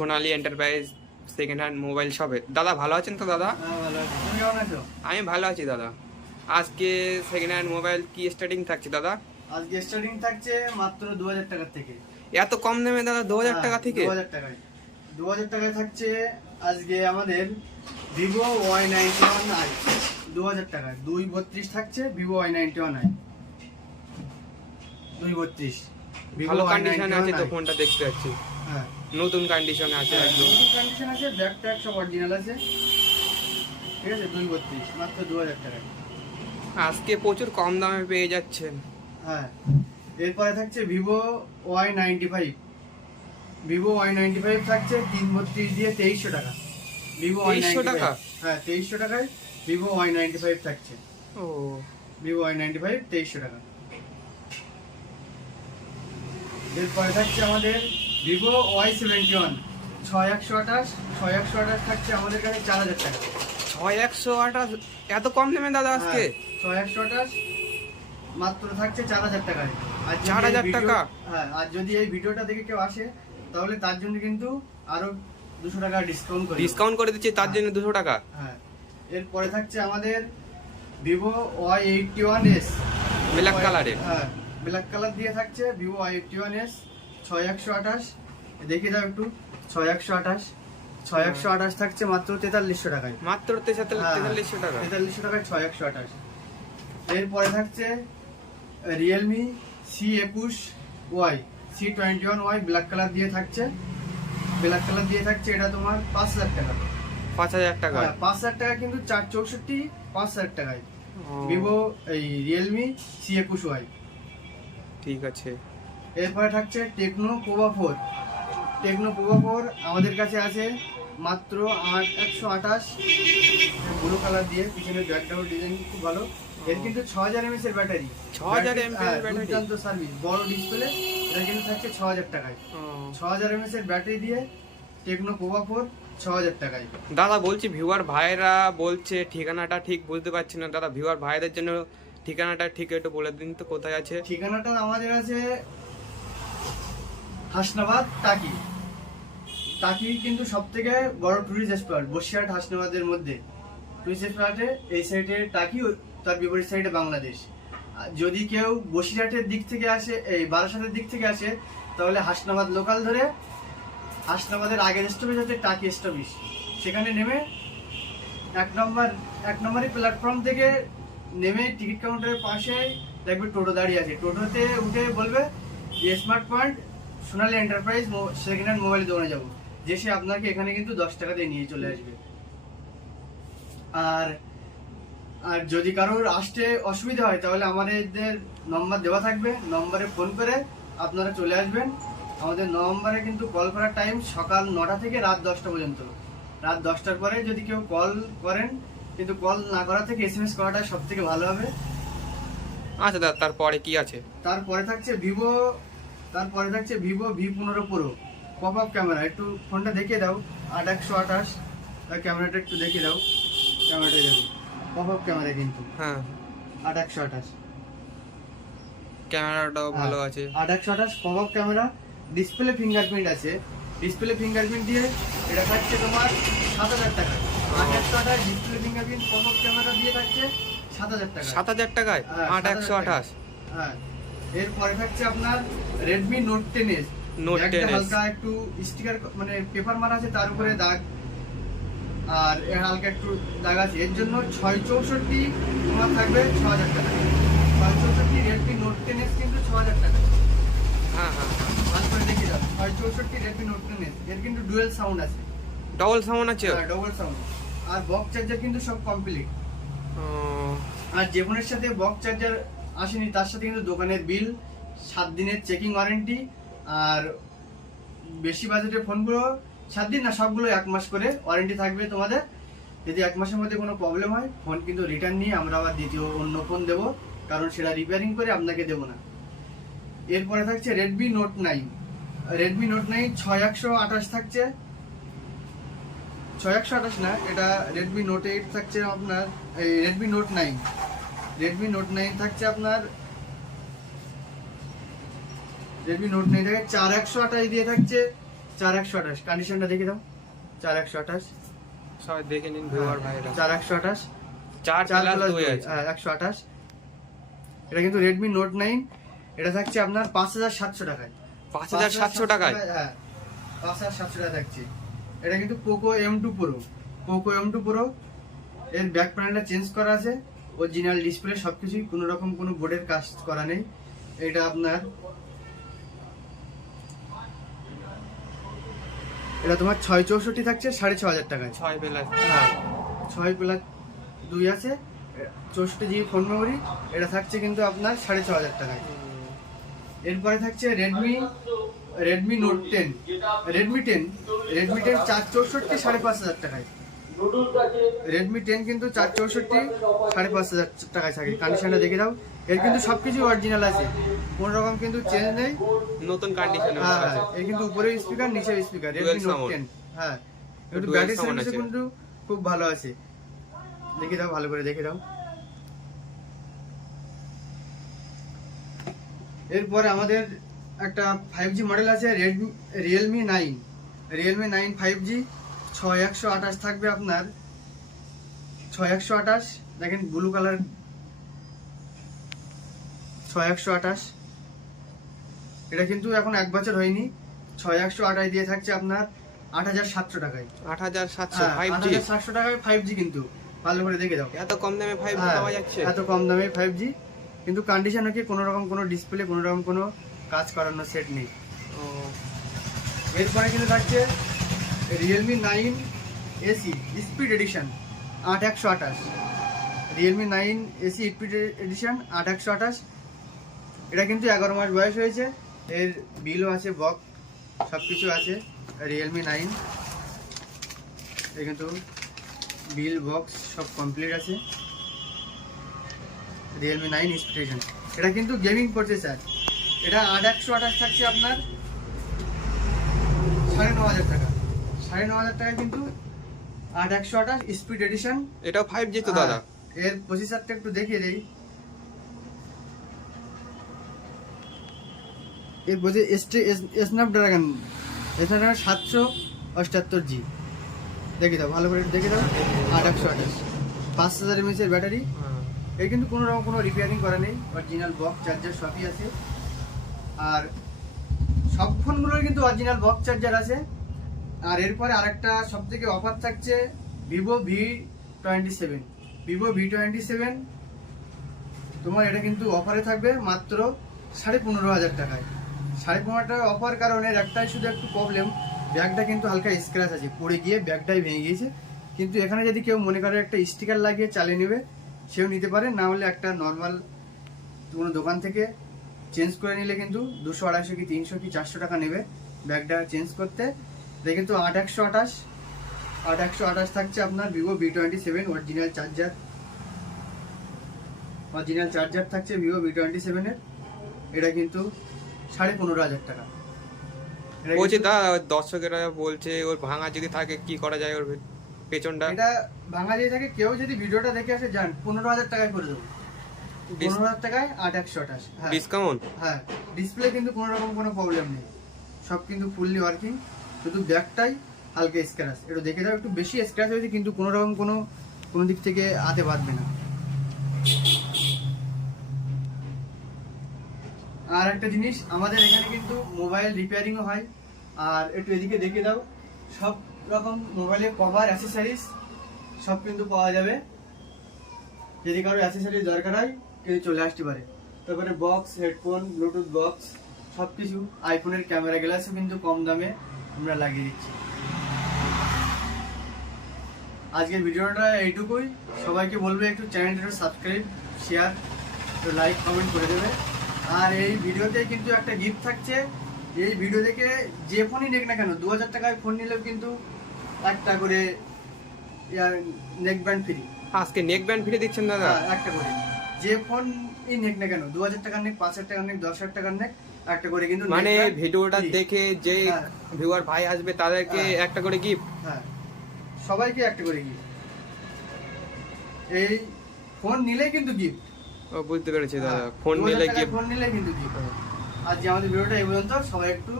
সোনালী enterprise second hand mobile শপে। দাদা ভালো আছেন তো দাদা? হ্যাঁ, ভালো আছি। তুমি কেমন আছো? আমি ভালো আছি দাদা। আজকে সেকেন্ড হ্যান্ড মোবাইল কি স্টার্টিং থাকছে দাদা? আজকে স্টার্টিং থাকছে মাত্র 2000 টাকা থেকে। এত কম দামে দাদা? 2000 টাকা থেকে? 2000 টাকায় 2000 টাকায় থাকছে আজকে আমাদের ভিভো Y91i 2000 টাকায় 232 থাকছে। ভিভো Y91i 232 ভালো কন্ডিশনে আছে তো ফোনটা, দেখতে পাচ্ছি। হ্যাঁ, নতুন কন্ডিশনে আছে একদম। নতুন কন্ডিশন আছে, ব্যাক ট্যাগ সব অরিজিনাল আছে। ঠিক আছে, 232 মাত্র 2000 টাকায়। আজকে প্রচুর কম দামে পেয়ে যাচ্ছেন। হ্যাঁ, এরপরে থাকছে ভিভো Y95। ভিভো Y95 থাকছে 332 দিয়ে 2300 টাকা। ভিভো 2300 টাকা? হ্যাঁ, 2300 টাকায় ভিভো Y95 থাকছে। ও, ভিভো Y95 2300 টাকা। এরপরে থাকছে আমাদের ভিভো Y71 6128 থাকছে আমাদের কাছে 4000 টাকা। 6128? এত কম দামে দাদা আজকে? 6128 মাত্র থাকছে 4000 টাকায়। আর যদি 4000 এই টাকা? হ্যাঁ, আর যদি এই ভিডিওটা দেখে কেউ আসে তাহলে তার জন্য কিন্তু আরো 200 টাকা ডিসকাউন্ট করে দিচ্ছি তার জন্য 200 টাকা। হ্যাঁ, এরপরে থাকছে আমাদের ভিভো Y81s ব্ল্যাক কালারে। হ্যাঁ, ব্ল্যাক কালার দিয়ে থাকছে ভিভো Y81s 6128। দেখিয়ে দাও একটু। 6128 থাকছে মাত্র 4300 টাকায়। মাত্র 4300 টাকা? 4300 টাকায় 6128। এরপরে থাকছে Realme C21y C21y black colour দিয়ে থাকছে। এটা তোমার 5000 টাকা। 5000 টাকা? হ্যাঁ, 5000 টাকা কিন্তু 464 5000 টাকায় ও, ভিভো এই রিয়েলমি C21y। ঠিক আছে। এরপরে থাকছে টেকনো পোভা 4। আমাদের কাছে আছে মাত্র 128 ব্লু কালার দিয়ে। পিছনে ব্যাকগ্রাউন্ড ডিজাইন খুব ভালো। এর কিন্তু 6000 mAh এর ব্যাটারি। 6000 mAh এর ব্যাটারি? দুর্দান্ত সার্ভিস, বড় ডিসপ্লে। এটা কিন্তু থাকছে 6000 টাকায়। 6000 mAh এর ব্যাটারি দিয়ে টেকনো পোভা 4 6000 টাকায়। দাদা বলছি, ভিউয়ার ভাইরা বলছে ঠিকানাটা ঠিক বুঝতে পারছি না দাদা। ভিউয়ার ভাইদের জন্য ঠিকানাটা ঠিক একটু বলে দিন তো, কোথায় আছে? ঠিকানাটা আমাদের আছে হাসনাবাদ টাকি। কিন্তু সব থেকে বড় টুরিস্ট স্পট বসিরহাট হাসনাবাদের মধ্যে। টুরিস্ট স্পটে এই সাইডে টাকি, তার বিপরীত সাইডে বাংলাদেশ। আর যদি কেউ বসিরহাটের দিক থেকে আসে, এই বারাসাতের দিক থেকে আসে, তাহলে হাসনাবাদ লোকাল ধরে হাসনাবাদের আগের স্টপেজ হচ্ছে টাকি স্টপেজ। সেখানে নেমে এক নম্বরই প্ল্যাটফর্ম থেকে নেমে টিকিট কাউন্টারের পাশে দেখবে টোটো দাঁড়িয়ে আছে। টোটোতে উঠে বলবে যে স্মার্ট পয়েন্ট সোনালী এন্টারপ্রাইজ সেকেন্ড হ্যান্ড মোবাইল দোকানে যাবো। যে সে আপনাকে এখানে কিন্তু 10 টাকা দিয়ে নিয়ে চলে আসবে। আর যদি কারোর আসতে অসুবিধা হয় তাহলে আমাদের নম্বর দেওয়া থাকবে, নম্বরে ফোন করে আপনারা চলে আসবেন। আমাদের নম্বরে কিন্তু কল করার টাইম সকাল 9টা থেকে রাত 10টা পর্যন্ত। রাত 10টার পরে যদি কেউ কল করেন, কিন্তু কল না করা থেকে SMS করাটা সব থেকে ভালো হবে। আচ্ছা দাদা, তারপরে কি আছে? তারপরে থাকছে Vivo V15 Pro pop up camera. একটু ফোনটা দেখিয়ে দাও। 8128 ক্যামেরাটা একটু দেখিয়ে দাও। ক্যামেরাটা দেখো, পপ আপ ক্যামেরা কিন্তু। হ্যাঁ, 8128 ক্যামেরাটাও ভালো আছে। 8128 pop up camera. Display fingerprint আছে। ডিসপ্লে ফিঙ্গারপ্রিন্ট দিয়ে এটা থাকছে তোমার 7000 টাকা। 8128 display fingerprint pop up camera দিয়ে থাকছে 7000 টাকা। 7000 টাকায় 8128? হ্যাঁ, এরপরে থাকছে আপনার Redmi Note 10s। Note 10s হালকা একটু স্টিকার মানে পেপার মারা আছে, তার উপরে দাগ, আর এর হালকা একটু দাগ আছে। এর জন্য 664 তোমার থাকবে 6000 টাকা। 664 Redmi Note 10s কিন্তু 6000 টাকা। হ্যাঁ হ্যাঁ, ভালো করে দেখে দাও। 664 Redmi Note 10s এর কিন্তু ডুয়াল সাউন্ড আছে। ডবল সাউন্ড আছে? হ্যাঁ, ডবল সাউন্ড। আর বক্স চার্জার কিন্তু সব কমপ্লিট। আর যে ফোনের সাথে বক্স চার্জার আসেনি তার সাথে কিন্তু দোকানের বিল, 7 দিনের চেকিং ওয়ারেন্টি। আর বেশি বাজেটের ফোনগুলো 7 দিন না, সবগুলো 1 মাস করে ওয়ারেন্টি থাকবে তোমাদের। যদি 1 মাসের মধ্যে কোনো প্রবলেম হয়, ফোন কিন্তু রিটার্ন নিয়ে আমরা আবার দ্বিতীয় অন্য ফোন দেবো, কারণ সেটা রিপেয়ারিং করে আপনাকে দেবো না। এরপরে থাকছে Redmi Note 9 6128 থাকছে। 6128 না, এটা Redmi Note 8 থাকছে আপনার। এই Redmi Note 9 থাকছে আপনার। Redmi Note 9 থেকে 4128 দিয়ে থাকছে 4128 কন্ডিশনটা দেখে দাও 4128 সবাই দেখে নিন ভিউয়ার ভাইরা। 4128 4 4 প্লাস প্লাস 2 আছে। 128। এটা কিন্তু Redmi Note 9, এটা থাকছে আপনার 5700 টাকায়। 5700 টাকায়? হ্যাঁ 5700 টাকা থাকছে। এটা কিন্তু Poco M2 Pro, Poco M2 Pro। এর ব্যাক প্যানেলটা চেঞ্জ করা আছে, অরিজিনাল ডিসপ্লে সবকিছুই, কোনো রকম কোনো বোর্ডের কাজ করা নেই। এটা আপনার এটা তোমার 664 থাকছে 6500 টাকায়। 6 প্লাস। হ্যাঁ 6 প্লাস 2 আছে, 64 জিবি ফোন মেমোরি। এটা থাকছে কিন্তু আপনার 6500 টাকায়। এরপরে থাকছে রেডমি নোট 10, রেডমি 10 464 5500 টাকায়। রেডমি 10 কিন্তু 464 5500 টাকায় থাকে। কন্ডিশনটা দেখে দাও, এর কিন্তু সবকিছু অরিজিনাল আছে, কোনো রকম কিন্তু চেঞ্জ নেই, নতুন কন্ডিশনে হ্যাঁ আছে। এর কিন্তু উপরে স্পিকার নিচে speaker, Dual Redmi note sound। 10। হ্যাঁ কিন্তু Dual ব্যাটারি sound সার্ভিস আছে। কিন্তু খুব ভালো আছে, দেখে দাও ভালো করে দেখে দাও। এরপরে আমাদের একটা 5G মডেল আছে, রিয়েলমি 9 5G 6128 থাকবে আপনার। 6128 দেখেন ব্লু কালার, 6128। এটা কিন্তু এখন 1 বছর হয়নি। 6128 দিয়ে থাকছে আপনার 8700 টাকায়। 8700 5G? 8700 টাকায় 5G, কিন্তু ভালো করে দেখে দাও। এত কম দামে 5G হ্যাঁ, পাওয়া যাচ্ছে? এত কম দামে 5G, কিন্তু কন্ডিশন হচ্ছে কোনো রকম কোনো ডিসপ্লে, কোনো রকম কোনো কাজ করানোর সেট নেই। ও, এরপরে কিন্তু থাকছে Realme 9 AC speed addition 8128। Realme 9 AC speed addition 8128। এটা কিন্তু 11 মাস বয়স হয়েছে, এর বিলও আছে, বক্স সব কিছু আছে। রিয়েলমি 9 এর কিন্তু বিল বক্স সব কমপ্লিট আছে। রিয়েলমি 9 স্পিড এডিশন, এটা কিন্তু গেমিং প্রসেসর। এটা 8128 থাকছে আপনার 9500 টাকা। 9500 টাকা কিন্তু 8128 স্পিড এডিশন। এটাও 5G তো দাদা? এর প্রসেসরটা একটু দেখিয়ে দেই। এর বলছে স্ন্যাপড্রাগন 778G। দেখে দাও ভালো করে, দেখে দাও 8128 5000 mAh এর ব্যাটারি। হ্যাঁ। এর কিন্তু কোনো রকম কোনো রিপেয়ারিং করা নেই, অরিজিনাল বক্স চার্জার সবই আছে। আর সব ফোনগুলোর কিন্তু অরিজিনাল বক্স চার্জার আছে। আর এরপরে আরেকটা সব থেকে অফার থাকছে ভিভো V27। তোমার এটা কিন্তু অফারে থাকবে মাত্র 15,500 টাকায়। 15,500 টাকা অফার, কারণ এর একটাই শুধু একটু প্রবলেম, ব্যাগটা কিন্তু হালকা স্ক্র্যাচ আছে, পড়ে গিয়ে ব্যাগটাই ভেঙে গিয়েছে। কিন্তু এখানে যদি কেউ মনে করে একটা স্টিকার লাগিয়ে চালিয়ে নেবে, সেও নিতে পারে, না হলে একটা নর্মাল কোনো দোকান থেকে চেঞ্জ করে নিলে কিন্তু 200, 250 কি 300 কি 400 টাকা নেবে ব্যাগটা চেঞ্জ করতে। এটা কিন্তু 8128 থাকছে আপনার ভিভো V27 অরিজিনাল চার্জার থাকছে ভিভো V27 এর। এটা কিন্তু 15,500 টাকা। এটা বলছি কিন্তু- দা, দর্শকেরা বলছে ওর ভাঙা যদি থাকে কি করা যায়, ওর পেছনটা? এটা ভাঙা দিয়ে থাকে, কেউ যদি ভিডিওটা দেখে আসে যান 15,000 টাকায় করে দেবো। 15,000 টাকায় 8128। হ্যাঁ ডিসকাউন্ট? হ্যাঁ, ডিসপ্লে কিন্তু কোনো রকম কোনো প্রবলেম নেই, সব কিন্তু ফুললি ওয়ার্কিং, শুধু ব্যাকটাই হালকা স্ক্র্যাচ। একটু দেখে দাও, একটু বেশি স্ক্র্যাচ হয়েছে, কিন্তু কোনো রকম কোনো দিক থেকে হাতে বাঁধবে না। আর একটা জিনিস, আমাদের এখানে কিন্তু মোবাইল রিপেয়ারিংও হয়। আর একটু এদিকে দেখে দাও, সব রকম মোবাইলের কভার অ্যাক্সেসরিজ সব কিন্তু পাওয়া যাবে। যদি কারো অ্যাক্সেসরিজ দরকার হয় কিন্তু চলে আসতে পারে। তারপরে বক্স, হেডফোন, ব্লুটুথ বক্স সব কিছু, আইফোনের ক্যামেরা গ্লাসও কিন্তু কম দামে আমরা লাগিয়ে দিচ্ছি। আজকের ভিডিওটা এইটুকুই। সবাইকে বলবো একটু চ্যানেলটা সাবস্ক্রাইব, শেয়ার, লাইক, কমেন্ট করে দেবে। আর এই ভিডিওতে কিন্তু একটা গিফট থাকছে। এই ভিডিও দেখে যে ফোনই নেক না কেন, 2000 টাকায় ফোন নিলেও কিন্তু একটা করে নেক ব্যান্ড ফ্রি। আজকে নেক ব্যান্ড ফিরে দিচ্ছেন দাদা? একটা করে, যে ফোনই নেক না কেন, 2000 টাকার নেক, 5000 টাকার নেক, 10,000 টাকার নেক, একটা করে কিন্তু মানে neck band ভিডিওটা free। দেখে যে হ্যাঁ। ভিউয়ার ভাই আসবে তাদেরকে হ্যাঁ। একটা করে গিফট? হ্যাঁ, সবাইকে একটা করে গিফট। এই ফোন নিলেই কিন্তু গিফট। ও, বুঝতে পেরেছি দাদা, ফোন নিলে গিফট। ফোন নিলে কিন্তু গিফট। আর যে আমাদের ভিডিওটা এই পর্যন্ত, সবাই একটু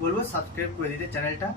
বলবো সাবস্ক্রাইব করে দিতে চ্যানেলটা।